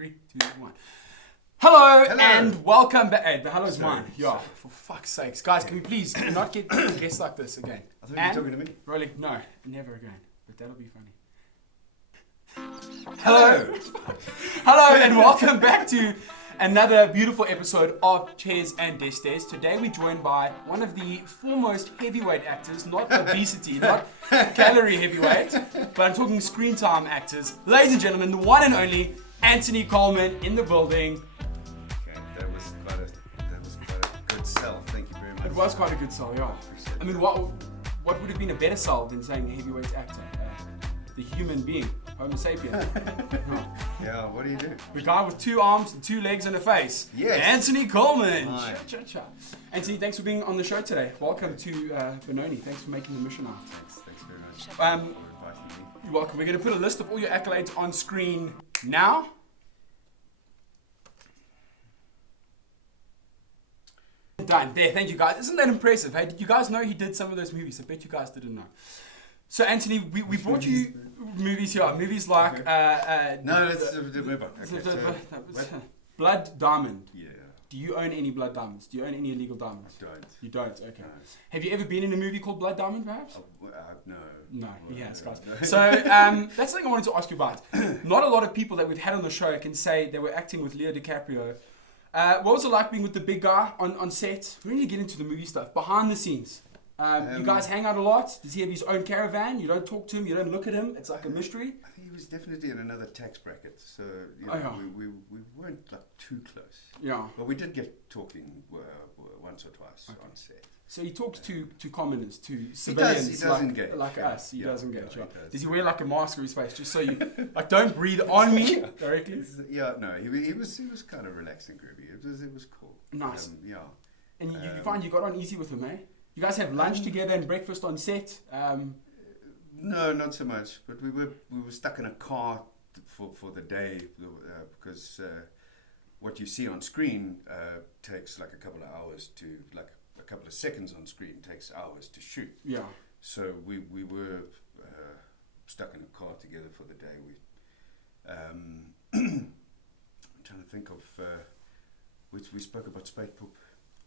3, 2, 1. Hello. And welcome back. Hey, the hello's mine. Yeah, for fuck's sakes. Guys, can we please not get guests like this again? I thought you were talking to me. Rolling? No, never again. But that'll be funny. Hello. Hello and welcome back to another beautiful episode of Chairs and Destes. Today we're joined by one of the foremost heavyweight actors, not obesity, not calorie heavyweight, but I'm talking screen time actors. Ladies and gentlemen, the one and only Antony Coleman in the building. Okay, that was quite a good sell. Thank you very much. It was quite a good sell, yeah. I mean, what would have been a better sell than saying a heavyweight actor? The human being, Homo sapien. Yeah, what do you do? The guy with 2 arms and 2 legs and a face. Yes. Antony Coleman. Hi. Cha. Antony, thanks for being on the show today. Welcome to Benoni. Thanks for making the mission out. Thanks very much Um, for inviting me. You're welcome. We're going to put a list of all your accolades on screen now. Done. There. Thank you, guys. Isn't that impressive? Hey, did you guys know he did some of those movies? I bet you guys didn't know. So, Antony, we brought you movies here. Movies like... No, let's move on. Okay, Blood Diamond. Yeah. Do you own any blood diamonds? Do you own any illegal diamonds? I don't. You don't? Okay. No. Have you ever been in a movie called Blood Diamond, perhaps? No. No, he has, guys. No. So, that's something I wanted to ask you about. Not a lot of people that we've had on the show can say they were acting with Leo DiCaprio. What was it like being with the big guy on set? We really get into the movie stuff. Behind the scenes. You guys hang out a lot? Does he have his own caravan? You don't talk to him? You don't look at him? It's like a mystery? I think he was definitely in another tax bracket, so we weren't like too close. Yeah. But we did get talking once or twice on set. So he talks to commoners, to civilians he does engage. like us. He does engage. Yeah, Yeah. he Does he wear like a mask over his face just so you like don't breathe on me directly? Yeah, no, he was kind of relaxed and groovy. It was cool. Nice. Yeah. And you find you got on easy with him, eh? You guys have lunch together and breakfast on set. No, not so much. But we were stuck in a car for the day because what you see on screen takes like a couple of hours to like a couple of seconds on screen takes hours to shoot. Yeah. So we were stuck in a car together for the day. I'm trying to think of we spoke about spade poop.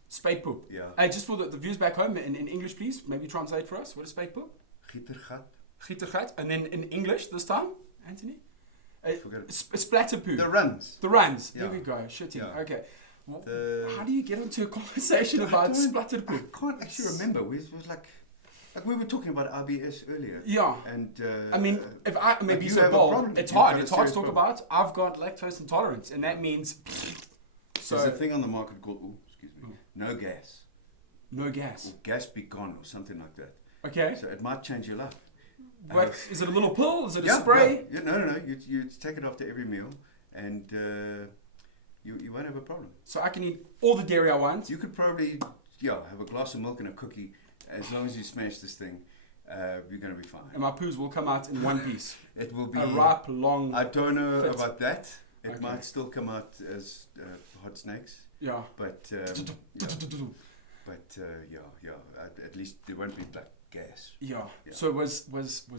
Spade poop. Yeah. Just for the viewers back home, in English, please, maybe translate for us. What is spade poop? Gietergat. Gietergat. And then in English this time, Antony? Forget it. Splatter poop. The runs. The runs. Yeah. There we go. Shitting. Yeah. Okay. How do you get into a conversation about splattered poop? I can't actually remember. We was like we were talking about RBS earlier. Yeah. And I mean, if I may be so bold, it's hard. It's hard to talk about. I've got lactose intolerance, and that means. So there's a thing on the market called no gas. No gas. Or gas be gone or something like that. Okay. So it might change your life. What is it? A little pill? Is it a spray? No. You take it after every meal, and you won't have a problem. So I can eat all the dairy I want. You could probably have a glass of milk and a cookie. As long as you smash this thing, you're going to be fine. And my poos will come out in one piece. It will be a ripe, long. I don't know fit. about that. It Okay. might still come out as hot snakes. Yeah. But at least there won't be like gas. Yeah. So was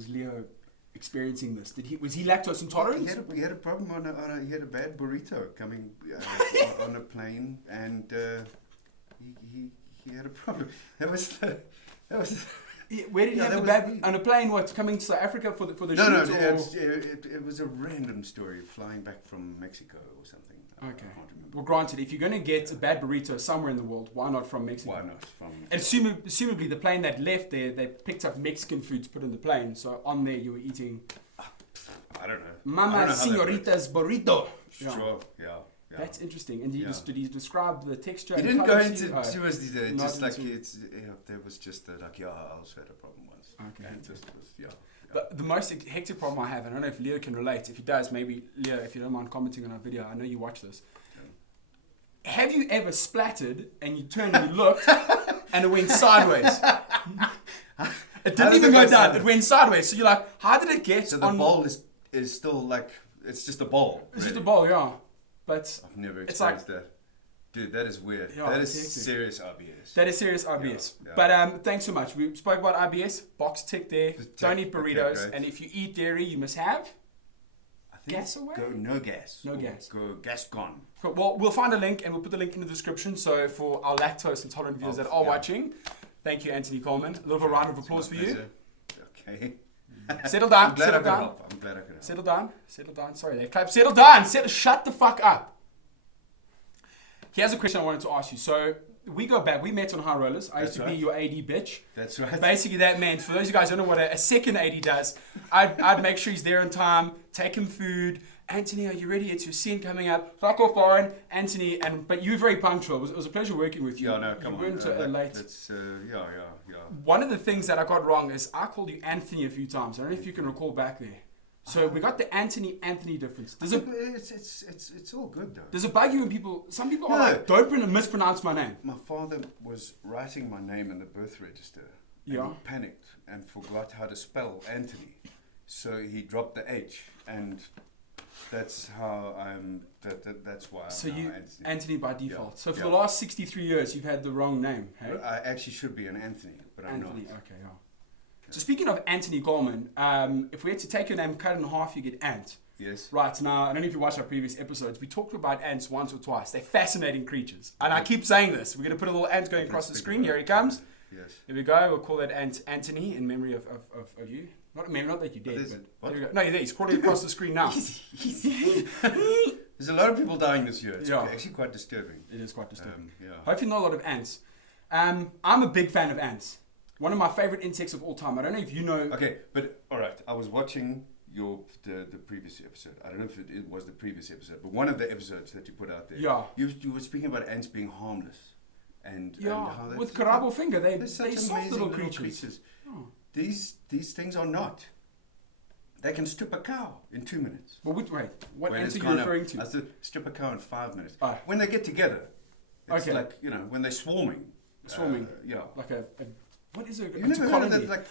Leo experiencing this? Was he lactose intolerant? He had a problem he had a bad burrito coming on a plane, and he had a problem. That was. Where did he have the bad on a plane? What, coming to South Africa for the shoot? It was a random story, flying back from Mexico or something. Okay. I can't remember. Well, granted, if you're going to get a bad burrito somewhere in the world, why not from Mexico? Why not from? And assumably, the plane that left there, they picked up Mexican food to put in the plane. So on there, you were eating. I don't know. Mama Señorita's burrito. Sure. Yeah. That's interesting. And did he describe the texture? He and didn't go colours? into too much detail. Just like there was just I also had a problem once. Okay. And just was But the most hectic problem I have, and I don't know if Leo can relate. If he does, maybe Leo, if you don't mind commenting on our video, I know you watch this. Yeah. Have you ever splattered and you turned and you looked and it went sideways? It didn't even go down. It went sideways. So you're like, how did it get? So the bowl is still like it's just a bowl. It's just a bowl, yeah. But I've never experienced that. Dude, that is weird. Yeah, that is serious RBS. That is serious RBS. Yeah. But thanks so much. We spoke about RBS. Box tick there. Don't eat burritos. Okay, and if you eat dairy, you must have? I gas away? Go no gas. No gas. Go gas gone. Cool. Well, we'll find a link and we'll put the link in the description. So for our lactose intolerant viewers that are watching, thank you, Antony Coleman. A little round of applause for you. Okay. Settle down. I'm glad Settle I could down. help. I'm glad I could help. Settle down. Settle down. Sorry, they clap. Settle down. Shut the fuck up. Here's a question I wanted to ask you. So we go back. We met on High Rollers. I used to be your AD bitch. That's right. Basically, that meant, for those of you guys who don't know what a second AD does, I'd make sure he's there on time, take him food. Antony, are you ready? It's your scene coming up. Fuck off, Lauren. Antony, but you were very punctual. It was a pleasure working with you. Yeah, no, come you on. weren't late. That's, yeah. One of the things that I got wrong is I called you Antony a few times. I don't know if you can recall back there. So we got the Antony difference. It's all good though. Does it bug you when some people are like, don't mispronounce my name? My father was writing my name in the birth register. And Yeah. he panicked and forgot how to spell Antony. So he dropped the H, and that's how that's why So I'm you now Antony. Antony by default. Yeah. So for Yeah. the last 63 years, you've had the wrong name. Hey? I actually should be an Anthony, but I'm Antony. not. Okay, yeah. So speaking of Antony Coleman, if we had to take your name, cut it in half, you get Ant. Yes. Right, now, I don't know if you watched our previous episodes. We talked about ants once or twice. They're fascinating creatures. And I keep saying this. We're going to put a little ant going across the screen. Here he comes. Yes. Here we go. We'll call that ant Antony in memory of you. Not that you're dead, but there we go. No, you're there. He's crawling across the screen now. There's a lot of people dying this year. It's Yeah. actually quite disturbing. It is quite disturbing. Yeah. Hopefully not a lot of ants. I'm a big fan of ants. One of my favorite insects of all time. I don't know if you know. Okay, but all right. I was watching the previous episode. I don't know if it was the previous episode, but one of the episodes that you put out there. Yeah. You were speaking about ants being harmless, and how with Karabo finger, they're such soft amazing little creatures. Oh. These things are not. They can strip a cow in 2 minutes. Well, wait, what When ants it's are you kind of- referring to? I said strip a cow in 5 minutes. Oh. When they get together, it's Okay. like, when they're swarming. Swarming. Yeah. Like what is a You never heard of colony? that, like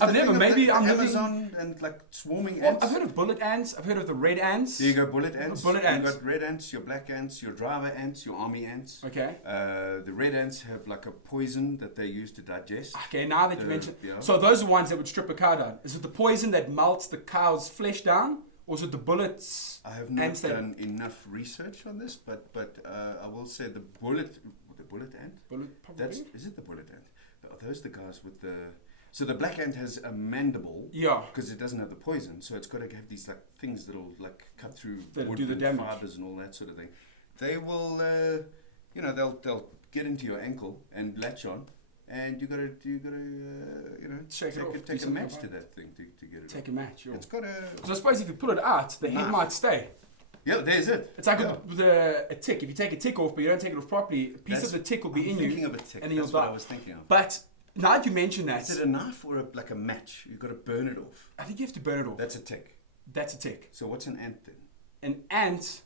I've never, maybe I'm living- Amazon and like swarming Well, ants. I've heard of bullet ants. I've heard of the red ants. There you go, bullet ants. Bullet ants. You've got red ants, your black ants, your driver ants, your army ants. Okay. The red ants have like a poison that they use to digest. Okay, now that you mention, yeah. so those are the ones that would strip a cow down. Is it the poison that melts the cow's flesh down, or is it the bullets? I have not ants that- done enough research on this, but I will say the bullet ant. Bullet, probably. Is it the bullet ant? Are those the guys with the? So the black ant has a mandible. Yeah. Because it doesn't have the poison, so it's got to have these like things that'll like cut through That'll wood do the and damage. fibers and all that sort of thing. They will, they'll get into your ankle and latch on, and you gotta Shake it off, do take a something match about to that thing to get it. Take off. a match. Sure. It's got a. Because I suppose if you pull it out, the head Knife. might stay. Yeah, there's it. It's like Yeah. with a tick. If you take a tick off, but you don't take it off properly, a piece of the tick will be I'm in thinking you, of a tick. and then you'll That's what die. I was thinking of. But now that you mention that, Is it a knife or like a match? You've got to burn it off. I think you have to burn it off. That's a tick. That's a tick. So what's an ant then? An ant.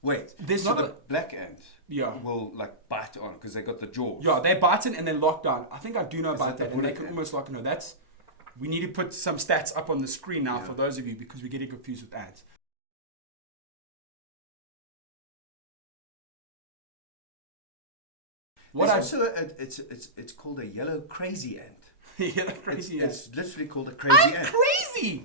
Wait, There's so not the a- black ant Yeah. will like bite on because they got the jaws. Yeah, they bite in and then lock down. I think I do know Is about that the that, and they bullet can ant? almost lock. No, that's. We need to put some stats up on the screen now Yeah. for those of you because we're getting confused with ants. What There's I also it's called a yellow crazy ant. yeah, crazy ant. It's literally called a crazy I'm ant. crazy.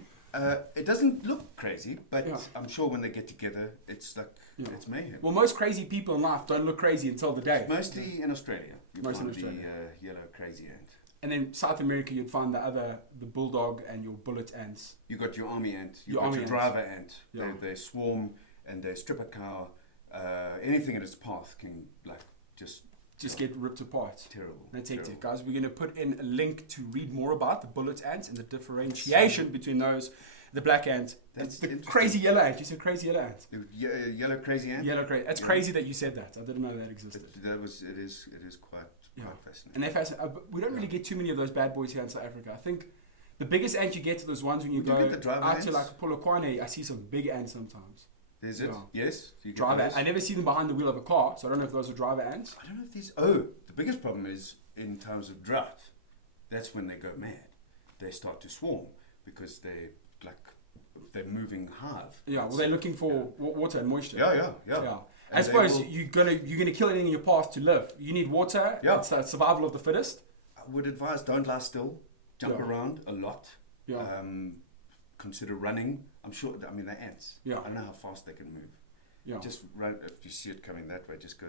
It doesn't look crazy, but Yeah. I'm sure when they get together, it's like Yeah. it's mayhem. Well, most crazy people in life don't look crazy until the day. Mostly in Australia, you Mostly find in Australia. the yellow crazy ant. And then South America, you'd find the bulldog and your bullet ants. You got your army ant, you Your got army your ants. driver ant. Yeah. They swarm and they strip a cow. Anything in its path can like just Get ripped apart. terrible. That's hectic. terrible. Guys, we're going to put in a link to read more about the bullet ants and the differentiation between those. The black ant. That's the interesting. crazy yellow ant. You said crazy yellow ant. The yellow crazy ant. Yellow crazy. It's Yeah. crazy that you said that. I didn't know that existed. It is quite Yeah. fascinating. And they're fascinating. But we don't really get too many of those bad boys here in South Africa. I think the biggest ant you get are those ones when you Would you go get the driver out to ants? like Polokwane. I see some big ants sometimes. Is it? Yeah. Yes. You get Driver. those? I never see them behind the wheel of a car, so I don't know if those are driver ants. I don't know if these. Oh, the biggest problem is in times of drought. That's when they go mad. They start to swarm because they're moving hive. Yeah. Well, they're looking for water and moisture. Yeah. Yeah. And I suppose they will- you're gonna kill anything in your path to live. You need water. Yeah. It's survival of the fittest. I would advise don't lie still. Jump Yeah. around a lot. Yeah. consider running. I'm sure. I mean, they're ants. Yeah. I don't know how fast they can move. Yeah. Just run. If you see it coming that way, just go.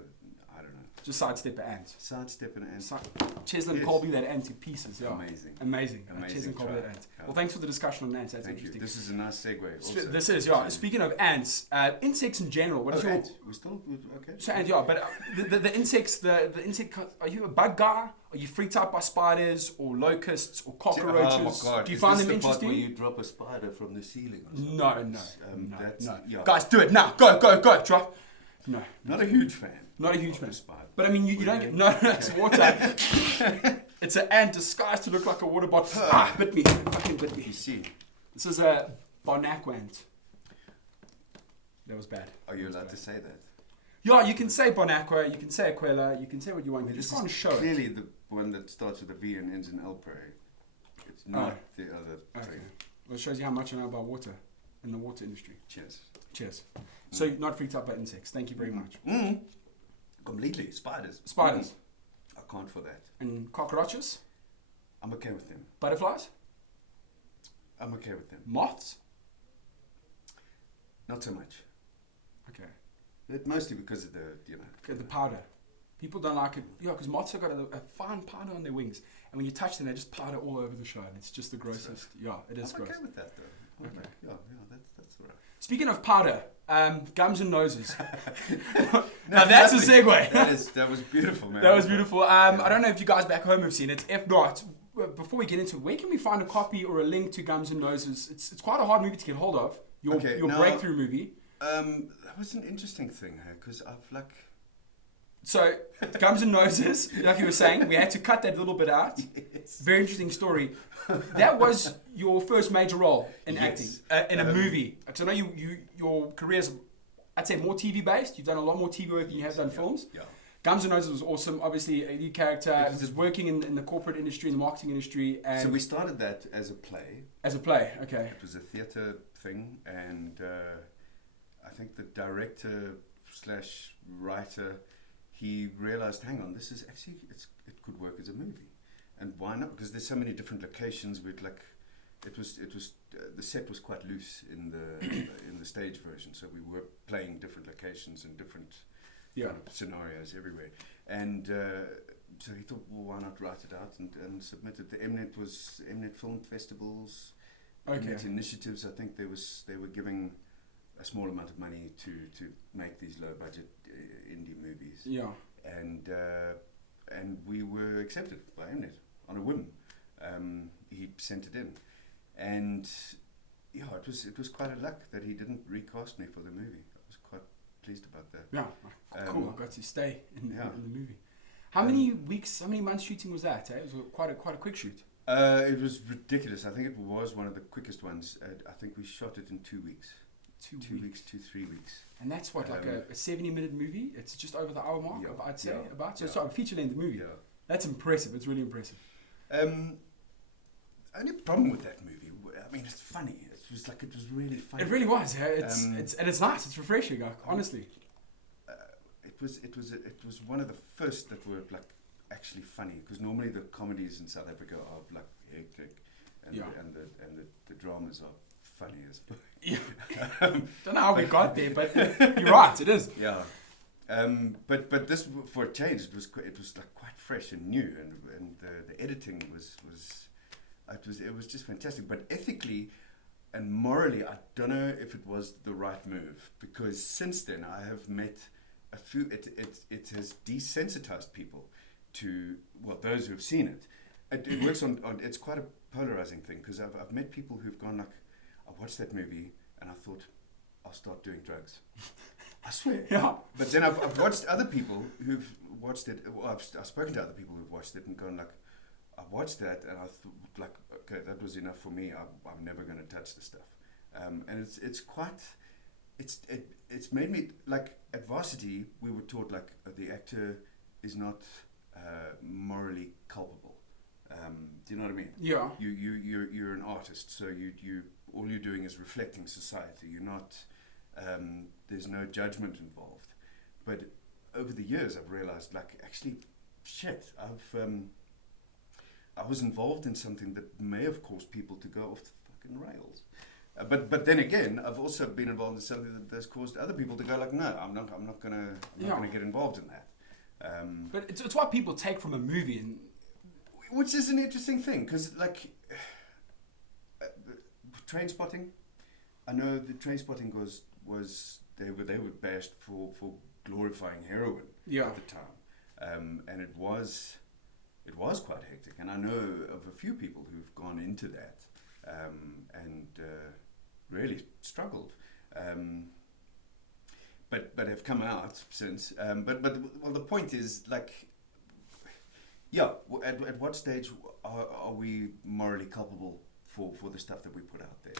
I don't know. Just sidestep an ant. Sidestep an ant. Cheslin Yes. Colby that ant to pieces. Yeah. Amazing. Cheslin Colby try. that ant. Yeah. Well, thanks for the discussion on ants. That's Thank you. interesting. This is a nice segue. Also. This is, yeah. Speaking of ants, insects in general. What is your... ant. We're still okay. So, and yeah, but the insects, the insect, are you a bug guy? Are you freaked out by spiders or locusts or cockroaches? Oh my God. Do you find them Part interesting? where you drop a spider from the ceiling? Or something? No. Yeah. Guys, do it now. Go, drop. No. Not a huge fan. Not a huge fan. Spider. But I mean, you don't get... No, it's water. It's an ant disguised to look like a water bottle. Bit me. Fucking bit me. You see. This is a barnacle ant. That was bad. Are you allowed to say that? Yeah, you can say Bonacqua, you can say Aquila, you can say what you want. You This just want to is show it. clearly the one that starts with a V and ends in Elpre. It's not the other Okay. thing. Well, it shows you how much I know about water in the water industry. Cheers. Cheers. So you're not freaked out by insects. Thank you very much. Completely. Spiders. Spiders. I can't for that. And cockroaches? I'm okay with them. Butterflies? I'm okay with them. Moths? Not so much. Okay. Mostly because of the, Okay, the powder. People don't like it. Yeah, because moths have got a fine powder on their wings. And when you touch them, they just powder all over the show. And it's just the grossest. Yeah, it is I'm gross. okay with that though. Okay. Yeah, that's all right. Speaking of powder, gums and noses. Now that's a segue. That was beautiful, man. That was beautiful. I don't know if you guys back home have seen it. If not, before we get into it, where can we find a copy or a link to Gums and Noses? It's quite a hard movie to get hold of. Your breakthrough movie. That was an interesting thing, because I've So, Gums and Noses, like you were saying, we had to cut that little bit out. Yes. Very interesting story. That was your first major role in acting, in a movie. So I know your career's, I'd say, more TV based. You've done a lot more TV work than you have done films. Yeah. Gums and Noses was awesome. Obviously, a lead character. It was working in the corporate industry, in the marketing industry. And So we started that as a play. As a play, okay. It was a theatre thing, and I think the director / writer, he realized, hang on, this is actually, it could work as a movie. And why not? Because there's so many different locations. It was the set was quite loose in the stage version, so we were playing different locations and different kind of scenarios everywhere. And so he thought, well, why not write it out and submit it? The Mnet Film Festivals, Mnet initiatives. I think they were giving a small amount of money to make these low budget indie movies. Yeah. And we were accepted by Mnet on a whim. He sent it in, and it was quite a luck that he didn't recast me for the movie. I was quite pleased about that. Yeah, cool. I got to stay in the movie. How many weeks? How many months shooting was that? It was quite a quick shoot. It was ridiculous. I think it was one of the quickest ones. I think we shot it in 2 weeks. 3 weeks. And that's what, like a 70-minute movie? It's just over the hour mark, I'd say, about. So it's a feature-length movie. Yeah. That's impressive. It's really impressive. Only problem with that movie, I mean, it's funny. It was really funny. It really was. Yeah. It's nice. It's refreshing. Honestly. It was one of the first that were actually funny, because normally the comedies in South Africa are hectic, and the dramas are funny as fuck. Yeah. Don't know how we got there, but you're right. It is. Yeah. But this, for a change, it was quite fresh and new, and the editing was just fantastic. But ethically and morally, I don't know if it was the right move, because since then I have met a few. It has desensitized people to those who have seen it. It works on. It's quite a polarizing thing, because I've met people who've gone I watched that movie and I thought I'll start doing drugs. I swear. Yeah. But then I've watched other people who've watched it. Well, I've spoken to other people who've watched it and gone I watched that and I thought okay, that was enough for me. I'm never going to touch the stuff. And it's made me at varsity we were taught the actor is not morally culpable. Do you know what I mean? Yeah. You're an artist, so you all you're doing is reflecting society. You're not. There's no judgment involved. But over the years, I've realized actually, shit. I was involved in something that may have caused people to go off the fucking rails. But then again, I've also been involved in something that's caused other people to go like, no, I'm not gonna get involved in that. But it's what people take from a movie, and which is an interesting thing, because like train spotting, I know the train spotting was they were bashed for glorifying heroin at the time, and it was quite hectic, and I know of a few people who've gone into that and really struggled. But have come out since. But the point is, like, at what stage are we morally culpable for the stuff that we put out there?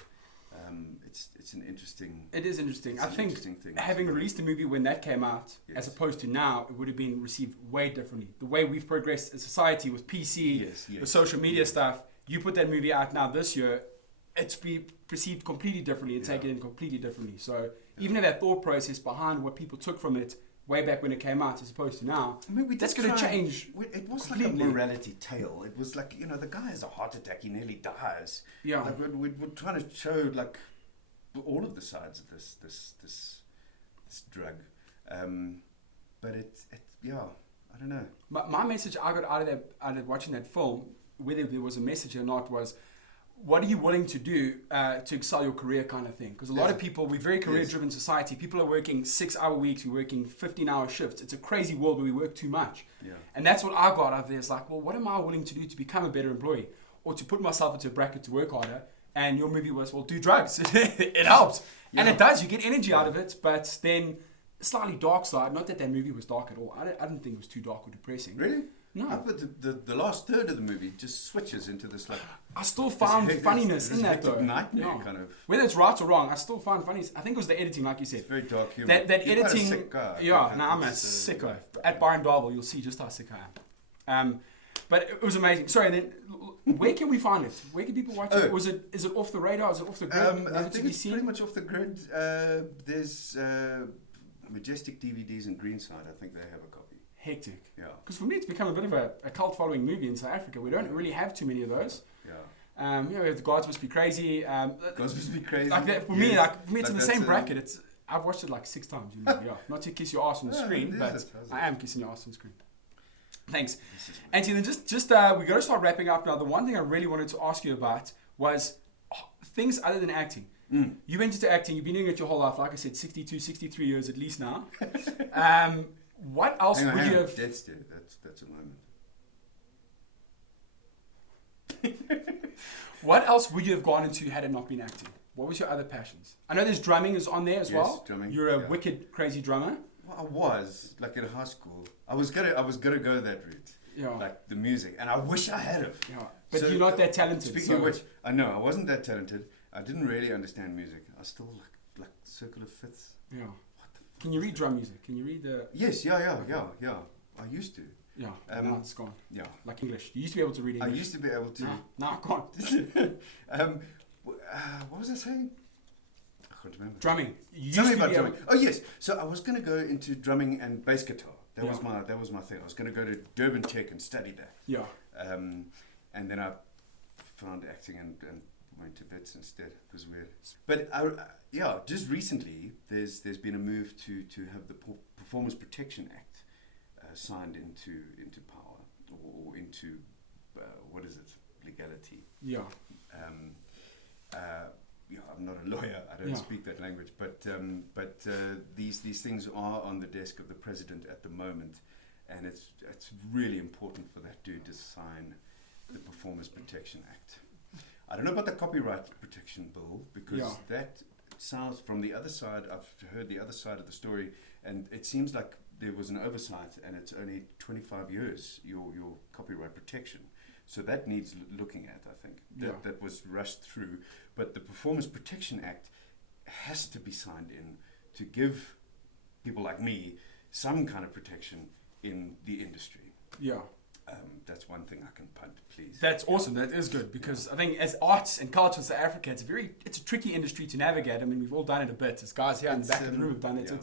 It's an interesting. It is interesting. I think thing, having released a movie when that came out, as opposed to now, it would have been received way differently. The way we've progressed as a society with PC, the social media stuff. You put that movie out now this year, it's be perceived completely differently and taken in completely differently. So even if that thought process behind what people took from it way back when it came out as opposed to now, that's going to change. It was completely. like a morality tale. It was like, the guy has a heart attack, he nearly dies. Yeah. Like we're trying to show like all of the sides of this drug. But I don't know. My message I got out of watching that film, whether there was a message or not, was what are you willing to do to excel your career kind of thing? Because a lot of people, we're very career-driven society. People are working 6-hour weeks. We're working 15-hour shifts. It's a crazy world where we work too much. Yeah. And that's what I got out of there. It's like, well, what am I willing to do to become a better employee? Or to put myself into a bracket to work harder? And your movie was, well, do drugs. It helps. Yeah. And it does. You get energy out of it. But then, slightly dark side. Not that movie was dark at all. I didn't think it was too dark or depressing. Really? No. But the last third of the movie just switches into this like. I still found funniness in that though. Nightmare kind of. Whether it's right or wrong, I still found funniness. I think it was the editing, like you said. It's very dark humor. That editing. Quite a sick guy. Yeah, I'm a sicko. At Byron Darvel, you'll see just how sick I am. But it was amazing. Sorry, then where can we find it? Where can people watch it? Is it off the radar? Is it off the grid? I think it's pretty much off the grid. There's Majestic DVDs in Greenside. I think they have a copy. Hectic. Yeah. Because for me, it's become a bit of a cult following movie in South Africa. We don't really have too many of those. Yeah. We have The Gods Must Be Crazy. Gods Must Be Crazy. Like that, for me, it's in the same bracket. I've watched it like 6 times. Not to kiss your ass on the screen, but I am kissing your ass on the screen. Thanks. Antony, then just we got to start wrapping up now. The one thing I really wanted to ask you about was things other than acting. You went into acting. You've been doing it your whole life. Like I said, 62, 63 years at least now. What else would you have? That's a moment. What else would you have gone into had it not been acting? What was your other passions? I know there's drumming is on there as well. Drumming. You're a wicked crazy drummer. Well, I was like in high school. I was gonna go that route. Yeah. Like the music, and I wish I had it. Yeah. But you're not that talented. Speaking of which, I know I wasn't that talented. I didn't really understand music. I still like circle of fifths. Yeah. Can you read drum music? Can you read the? Yes, yeah. I used to. Yeah. Now it's gone. Yeah. Like English. You used to be able to read English. I used to be able to. No, I can't. What was I saying? I can't remember. Drumming. You Tell me about drumming. Oh yes. So I was going to go into drumming and bass guitar. That was my thing. I was going to go to Durban Tech and study that. Yeah. And then I found acting and went to vets instead. It was weird. But just recently there's been a move to have the Performance Protection Act signed into power or into what is it, legality. Yeah. I'm not a lawyer. I don't speak that language, but these things are on the desk of the president at the moment, and it's really important for that dude to sign the Performance Protection Act. I don't know about the copyright protection bill because that sounds from the other side. I've heard the other side of the story, and it seems like there was an oversight, and it's only 25 years your copyright protection. So that needs looking at, I think. That was rushed through. But the Performance Protection Act has to be signed in to give people like me some kind of protection in the industry. Yeah. That's one thing I can punt, please. That's awesome. That is good because I think as arts and culture in South Africa, it's a tricky industry to navigate. I mean, we've all done it a bit. As guys here in the back of the room have done it. Yeah.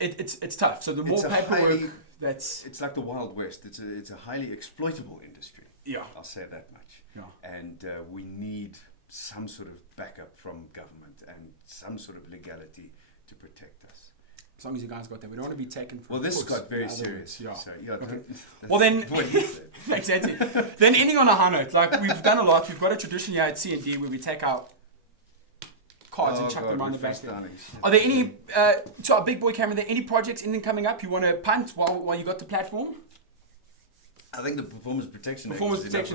It's tough. So the more paperwork it's like the Wild West. It's a highly exploitable industry. Yeah. I'll say that much. Yeah. And we need some sort of backup from government and some sort of legality to protect us. As long as you guys got that, we don't want to be taken for. Well, this puss, got very in other serious. words. So, yeah, Okay. that's Well, then, what you said. exactly. Then ending on a high note, like we've done a lot. We've got a tradition here at CnD where we take out cards and chuck them around the back. Are there any, to our big boy camera, are there any projects, anything coming up you want to punt while you got the platform? I think the Performance Protection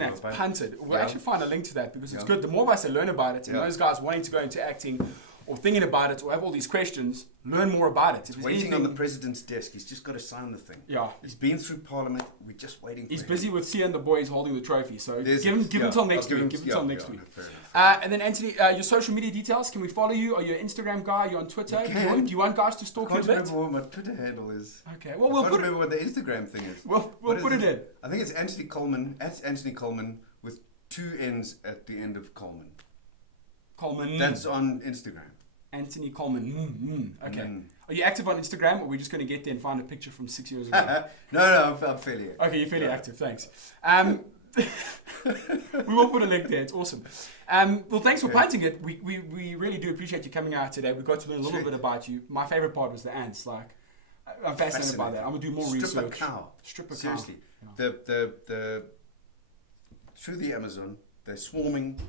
Act, punted. We'll actually find a link to that because it's Yeah. good. The more of us that learn about it, and Yeah. those guys wanting to go into acting or thinking about it or have all these questions, learn more about it. If there's waiting on the anything- president's desk. He's just got to sign the thing. Yeah. He's been through Parliament. We're just waiting for He's him. busy with Sia and the boys holding the trophy, so There's give him yeah, until I'll next give week. him- Give him yeah, until next yeah, week. fair enough. And then Antony, your social media details. Can we follow you? Are you an Instagram guy? You're on Twitter. can. Do you want guys to I stalk you a can't bit? remember what my Twitter handle is. Okay. Well, I we'll can't put it. remember what the Instagram thing is. We'll What is put it in. I think it's Antony Coleman. That's Antony Coleman with 2 N's at the end of Coleman. Coleman. That's on Instagram. Antony Coleman. Okay. Mm. Are you active on Instagram, or are we just going to get there and find a picture from 6 years ago? No, I'm fairly. Okay, you're fairly Yeah. active. Thanks. We will put a link there. It's awesome. Well, thanks for punting it. We really do appreciate you coming out today. We got to learn a little bit about you. My favorite part was the ants. Like, I'm fascinated by that. I'm gonna do more research. Strip a cow. Strip a Seriously. cow. Yeah. The through the Amazon, they're swarming.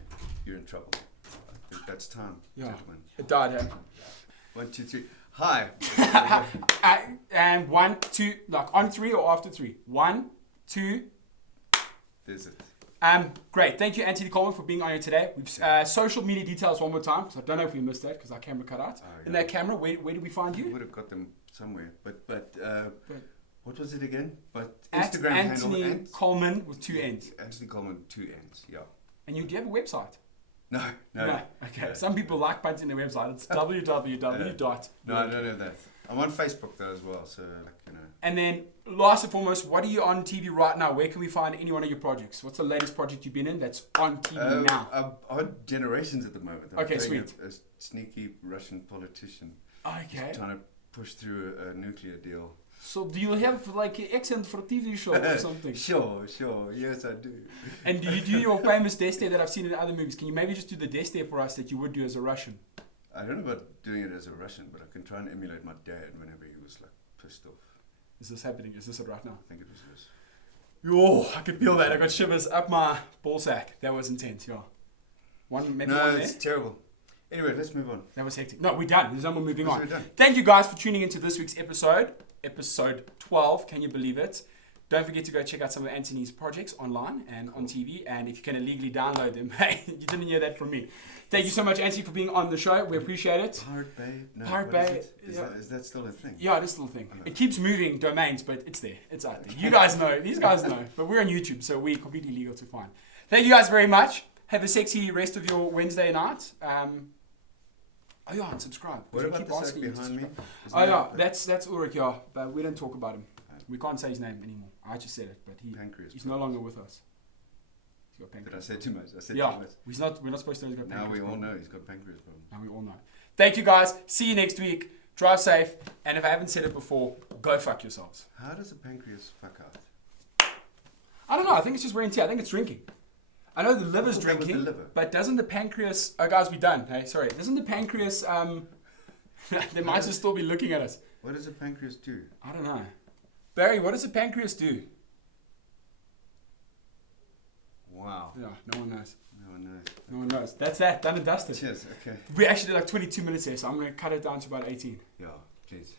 You're in trouble. I think that's time, Yeah. gentlemen. It died. Huh? 1, 2, 3. Hi. And 1, 2, like on 3 or after 3. 1, 2. There's it. Great. Thank you, Antony Coleman, for being on here today. We've social media details one more time, because I don't know if we missed that because our camera cut out. Oh, yeah. In that camera, where did we find You you? would have got them somewhere, but what was it again? But At Instagram Antony handle Coleman with 2 N's. Antony Coleman 2 N's. Yeah. And you do have a website? No. Okay. No. Some people like punting their website. It's www. No, I don't know that. I'm on Facebook though as well, so like And then, last and foremost, what are you on TV right now? Where can we find any one of your projects? What's the latest project you've been in that's on TV now? I'm on Generations at the moment. I'm Okay, playing sweet. a sneaky Russian politician. Okay. Just trying to push through a nuclear deal. So do you have like an accent for a TV show or something? Sure. Yes, I do. And do you do your famous death stare that I've seen in other movies? Can you maybe just do the death stare for us that you would do as a Russian? I don't know about doing it as a Russian, but I can try and emulate my dad whenever he was like pissed off. Is this happening? Is this it right now? I think it was this. Yo, I could feel that. I got shivers up my ball sack. That was intense, yeah. Maybe No, one it's there. terrible. Anyway, let's move on. That was hectic. No, we're done. There's no more moving on. We're done. Thank you guys for tuning into this week's episode 12. Can you believe it? Don't forget to go check out some of Antony's projects online and on TV. And if you can illegally download them, hey, you didn't hear that from me. Thank you so much, Antony, for being on the show. We appreciate it. Pirate Bay? No, Pirate what is Bay, it? Is that still a thing? Yeah, it is still a thing. Okay. It keeps moving domains, but it's there. It's out there. You guys know. These guys know. But we're on YouTube, so we're completely legal to find. Thank you guys very much. Have a sexy rest of your Wednesday night. Oh yeah, and subscribe. What We about keep the sack asking you to behind me? subscribe. Isn't Oh that yeah, that's Ulrich, yeah, but we don't talk about him. We can't say his name anymore. I just said it, but pancreas? he's no longer with us. He's got Did I pancreas. say too much? I said Yeah, too much. we're not supposed to know he's got Now pancreas. we all problem. know he's got pancreas problem. Now we all know. Thank you guys. See you next week. Drive safe. And if I haven't said it before, go fuck yourselves. How does a pancreas fuck out? I don't know. I think it's just wear and tear. I think it's drinking. I know the liver's I thought that was drinking, the liver. but doesn't the pancreas... Oh, guys, we're done. Hey, sorry. Doesn't the pancreas... they might just still be looking at us. What does a pancreas do? I don't know. Barry, what does the pancreas do? Wow. Yeah, no one knows. No one knows. No one knows. That's that. Done and dusted. Cheers. Okay. We actually did like 22 minutes here, so I'm going to cut it down to about 18. Yeah, please.